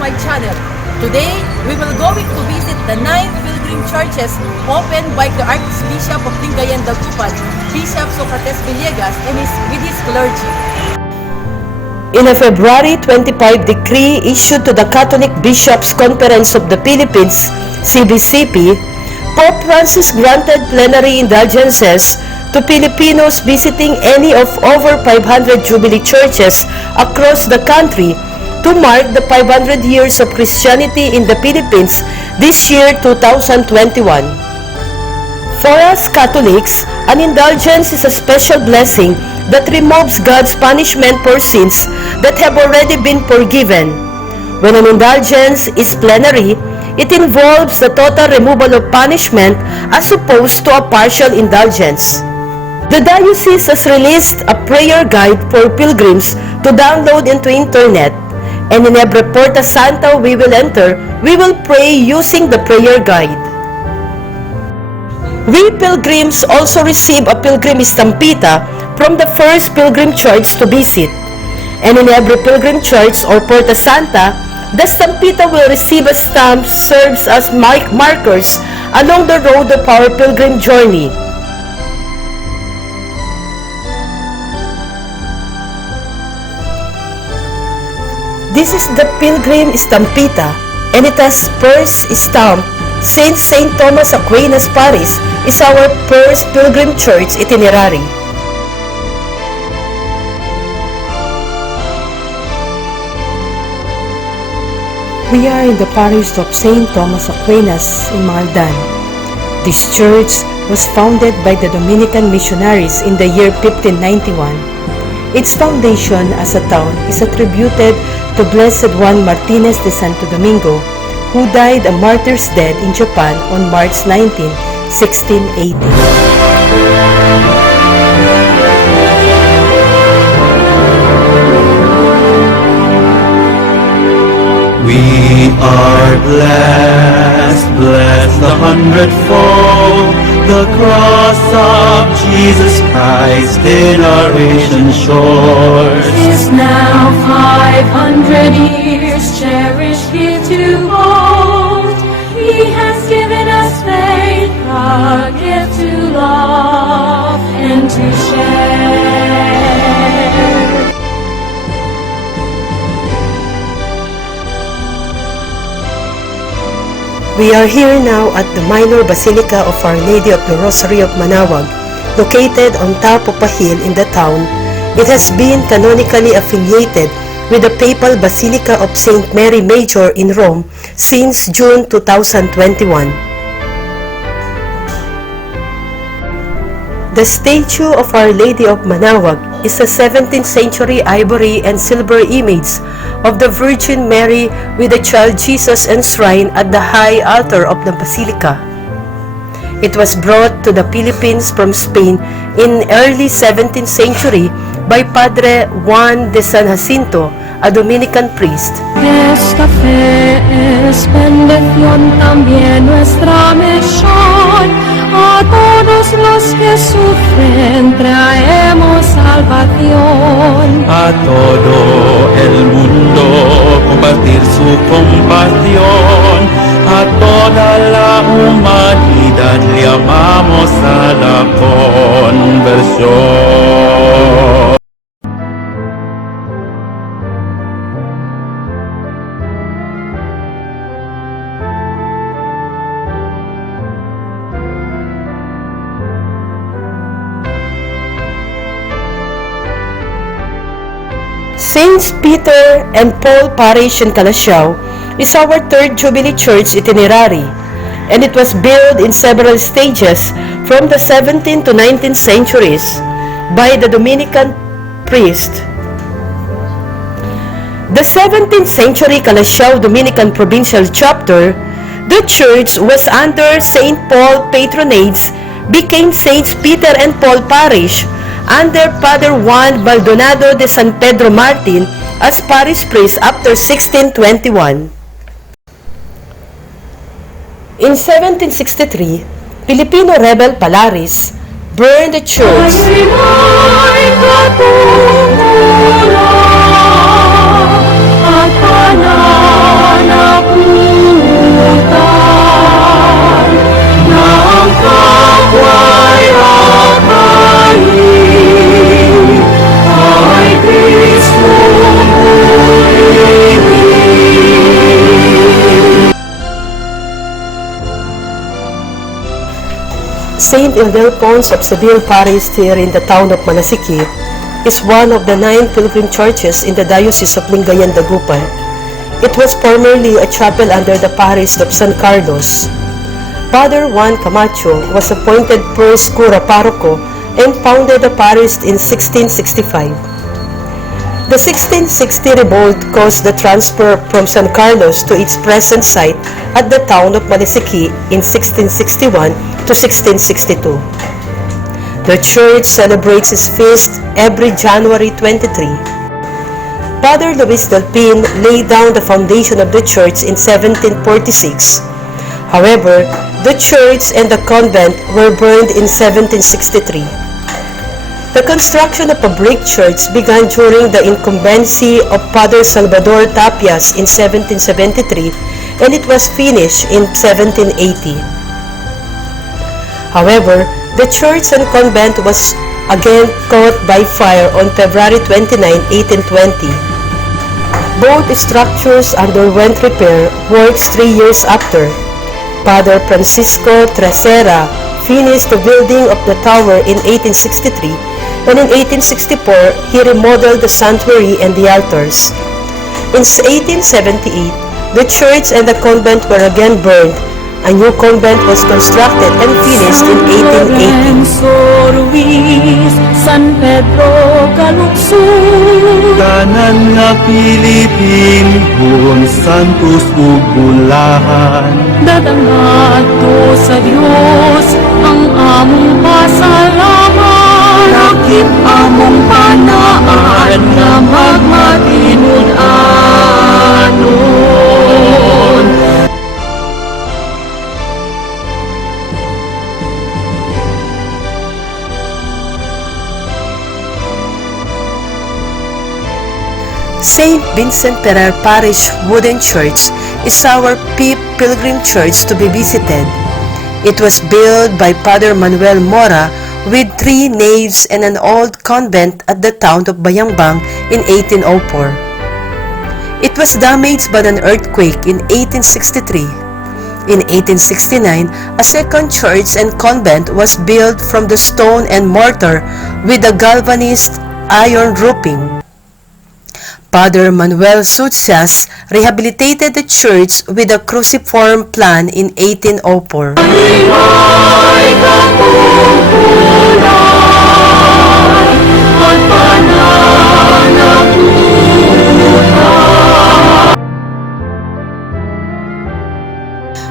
my channel. Today, we will going to visit the 9 pilgrim churches opened by the Archbishop of Lingayen, Dagupan, Bishop Socrates Villegas, and with his clergy. In a February 25 decree issued to the Catholic Bishops' Conference of the Philippines, CBCP, Pope Francis granted plenary indulgences to Filipinos visiting any of over 500 Jubilee churches across the country to mark the 500 years of Christianity in the Philippines this year 2021. For us Catholics, an indulgence is a special blessing that removes God's punishment for sins that have already been forgiven. When an indulgence is plenary, it involves the total removal of punishment as opposed to a partial indulgence. The diocese has released a prayer guide for pilgrims to download into internet, and in every Porta Santa we will enter, we will pray using the prayer guide. We pilgrims also receive a pilgrim estampita from the first pilgrim church to visit, and in every pilgrim church or Porta Santa, the estampita will receive a stamp serves as markers along the road of our pilgrim journey. This is the pilgrim estampita, and it has first stamp St. Thomas Aquinas Parish is our first pilgrim church itinerary. We are in the parish of St. Thomas Aquinas in Maldan. This church was founded by the Dominican missionaries in the year 1591. Its foundation as a town is attributed to Blessed Juan Martinez de Santo Domingo, who died a martyr's death in Japan on March 19, 1680. We are blessed, blessed the hundredfold, the cross of Jesus Christ in our ancient shores. Is now 500 years cherished here to hold. He has given us faith, a gift to love and to share. We are here now at the minor Basilica of Our Lady of the Rosary of Manaoag, located on top of a hill in the town. It has been canonically affiliated with the Papal Basilica of St. Mary Major in Rome since June 2021. The statue of Our Lady of Manaoag is a 17th century ivory and silver image of the Virgin Mary with the child Jesus enshrined at the high altar of the Basilica. It was brought to the Philippines from Spain in early 17th century by Padre Juan de San Jacinto, a Dominican priest. Esta fe es bendición también nuestra misión. A todos los que sufren traemos salvación. A todo el mundo compartir su compasión. A toda la humanidad llamamos a la conversión. Saints Peter and Paul Parish in Calasiao is our third Jubilee Church itinerary, and it was built in several stages from the 17th to 19th centuries by the Dominican priest. The 17th century Calasiao Dominican Provincial Chapter, the church was under St. Paul patronage, became Saints Peter and Paul Parish under Father Juan Baldonado de San Pedro Martin as parish priest after 1621. In 1763, Filipino rebel Palaris burned the church. At Saint Ildefonso of Seville Parish here in the town of Manasiki is one of the 9 pilgrim churches in the Diocese of Lingayen, Dagupan. It was formerly a chapel under the Parish of San Carlos. Father Juan Camacho was appointed first cura parroco and founded the parish in 1665. The 1660 revolt caused the transfer from San Carlos to its present site at the town of Manasiki in 1661 to 1662. The church celebrates its feast every January 23. Father Luis Delpin laid down the foundation of the church in 1746. However, the church and the convent were burned in 1763. The construction of a brick church began during the incumbency of Father Salvador Tapias in 1773 and it was finished in 1780. However, the church and convent was again caught by fire on February 29, 1820. Both structures underwent repair works 3 years after. Father Francisco Tresera finished the building of the tower in 1863, and in 1864 he remodeled the sanctuary and the altars. In 1878, the church and the convent were again burned. A new convent was constructed and finished in 1880. San Pedro Caluxur, Tanan nga Pilipin, Bun Santos ug Bulahan. dadangato sa Dios ang among pasalamat. Rakip among panaan nga magmatinud-anon. Saint Vincent Ferrer Parish Wooden Church is our 5th pilgrim church to be visited. It was built by Father Manuel Mora with 3 naves and an old convent at the town of Bayambang in 1804. It was damaged by an earthquake in 1863. In 1869, a second church and convent was built from the stone and mortar with a galvanized iron roofing. Father Manuel Sucias rehabilitated the church with a cruciform plan in 1804.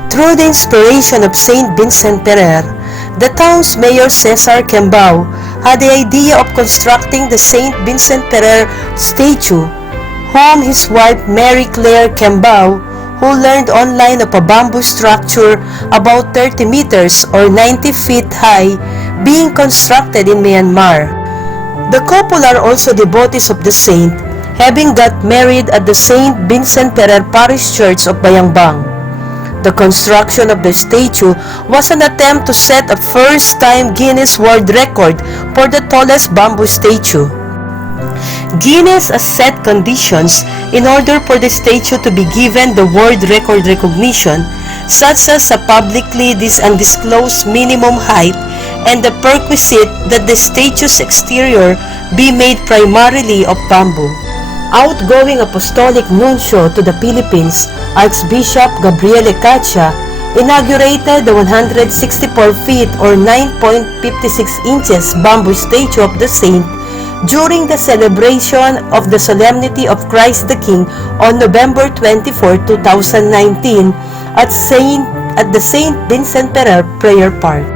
Through the inspiration of Saint Vincent Ferrer, the town's mayor Cesar Cambao had the idea of constructing the Saint Vincent Ferrer statue, whom his wife Mary Claire Cambao, who learned online of a bamboo structure about 30 meters or 90 feet high being constructed in Myanmar. The couple are also devotees of the saint, having got married at the Saint Vincent Ferrer Parish Church of Bayambang. The construction of the statue was an attempt to set a first-time Guinness World Record for the tallest bamboo statue. Guinness has set conditions in order for the statue to be given the world record recognition, such as a publicly undisclosed minimum height and the prerequisite that the statue's exterior be made primarily of bamboo. Outgoing Apostolic Nuncio to the Philippines, Archbishop Gabriele Cacha, inaugurated the 164 feet or 9.56 inches bamboo statue of the saint during the celebration of the Solemnity of Christ the King on November 24, 2019 at the Saint Vincent Ferrer Prayer Park.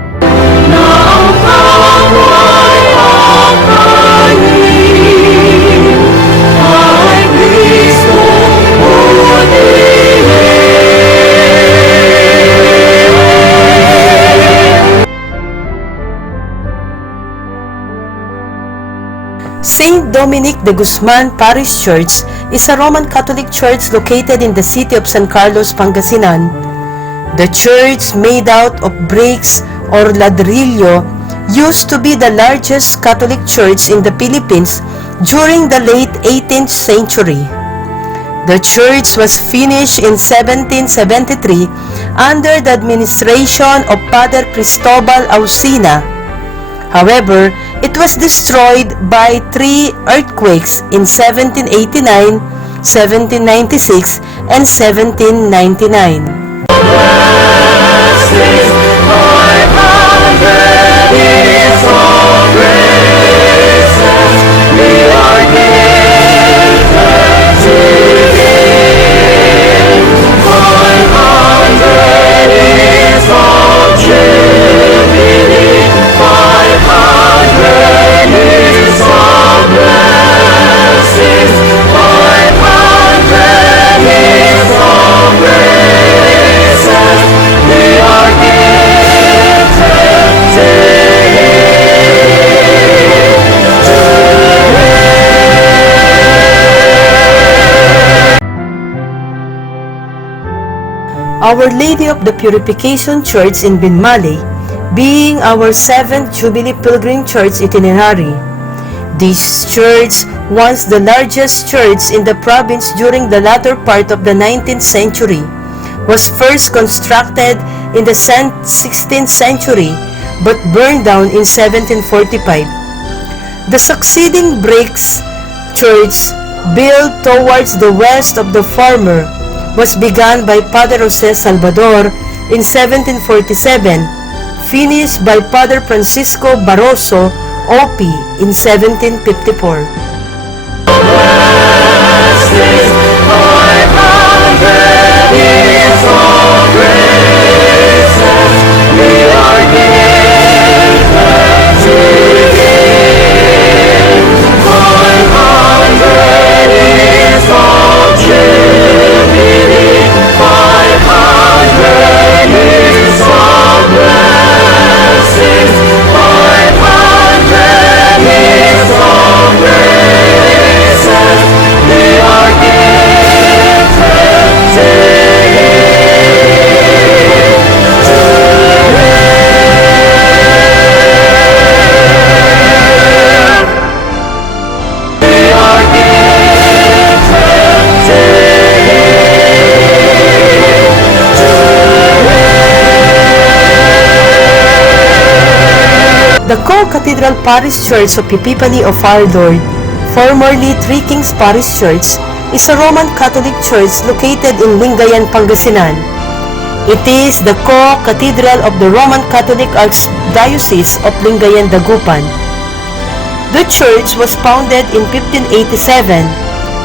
Saint Dominic de Guzman Parish Church is a Roman Catholic church located in the city of San Carlos, Pangasinan. The church, made out of bricks or ladrillo, used to be the largest Catholic church in the Philippines during the late 18th century. The church was finished in 1773 under the administration of Father Cristobal Ausina. However, it was destroyed by 3 earthquakes in 1789, 1796, and 1799. Our Lady of the Purification Church in Binmali, being our 7th Jubilee Pilgrim Church itinerary. This church, once the largest church in the province during the latter part of the 19th century, was first constructed in the 16th century but burned down in 1745. The succeeding bricks church, built towards the west of the former, was begun by Father Jose Salvador in 1747, finished by Father Francisco Barroso, OP, in 1754. The Co-Cathedral Parish Church of Epiphany of Our Lord, formerly Three Kings Parish Church, is a Roman Catholic church located in Lingayen, Pangasinan. It is the Co-Cathedral of the Roman Catholic Archdiocese of Lingayen, Dagupan. The church was founded in 1587,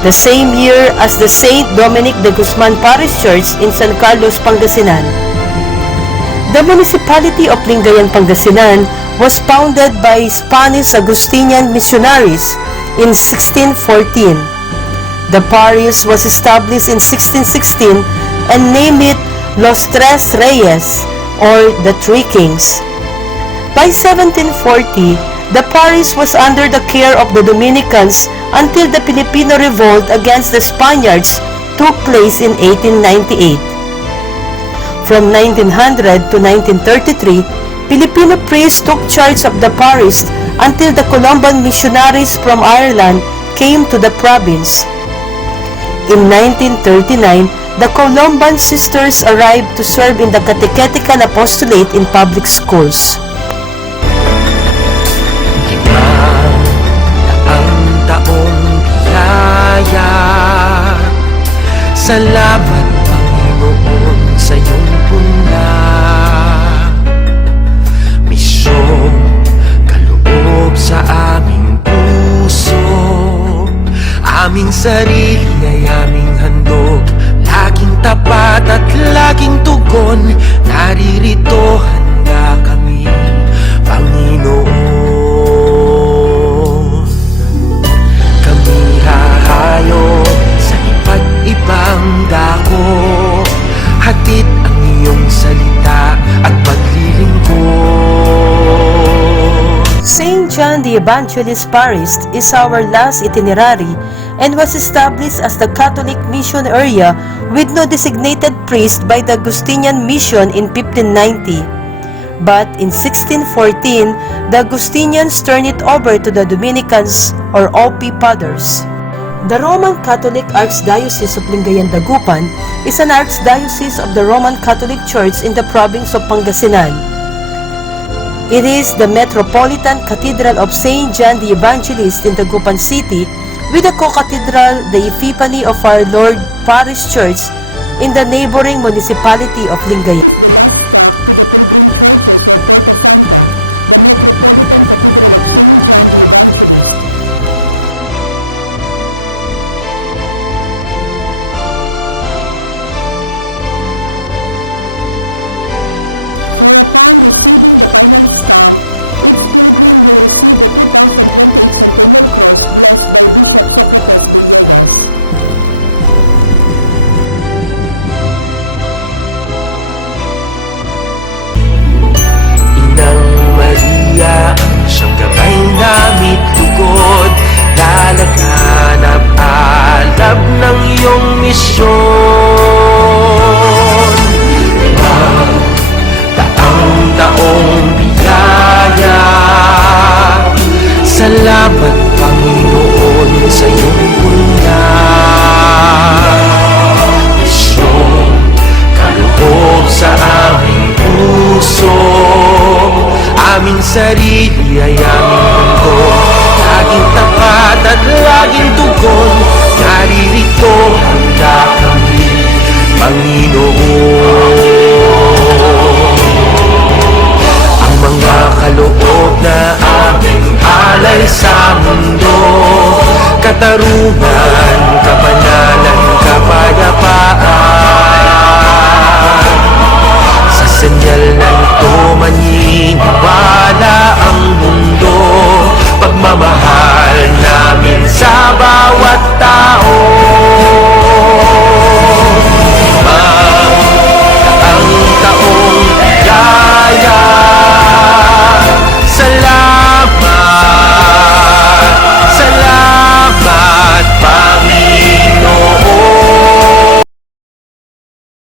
the same year as the Saint Dominic de Guzman Parish Church in San Carlos, Pangasinan. The municipality of Lingayen, Pangasinan was founded by Spanish Augustinian missionaries in 1614. The parish was established in 1616 and named it Los Tres Reyes, or the Three Kings. By 1740, the parish was under the care of the Dominicans until the Filipino revolt against the Spaniards took place in 1898. From 1900 to 1933, Filipino priests took charge of the parish until the Columban missionaries from Ireland came to the province. In 1939, the Columban sisters arrived to serve in the catechetical apostolate in public schools. Ang taong biyaya, salamat Panginoon sa iyong puna. Kaloob sa aming puso, aming sarili ay aming handog, laging tapat at laging tugon. Naririto handa kami, Panginoon. Kami hahayo sa iba't ibang dako, hatid ang iyong salita at paglilingkod. St. John the Evangelist Parish is our last itinerary and was established as the Catholic mission area with no designated priest by the Augustinian mission in 1590. But in 1614, the Augustinians turned it over to the Dominicans or OP Fathers. The Roman Catholic Archdiocese of Lingayen, Dagupan is an archdiocese of the Roman Catholic Church in the province of Pangasinan. It is the Metropolitan Cathedral of St. John the Evangelist in Dagupan City with the co-cathedral, the Epiphany of Our Lord Parish Church in the neighboring municipality of Lingayen. Siyang gabay namit lugod, lalaganap alab ng iyong misyon. Taong-taong biyaya, salamat Panginoon sa iyong punyag. Misyon, kaloob sa aming puso, aming sarili ay aming mundo, laging tapat at laging tugon, naririto handa kami, Panginoon. Ang mga kaloob na aming alay sa mundo, katarungan, kabanalan, kapayapaan, sa senyal na ito maniniwala ang mundo, pagmamahal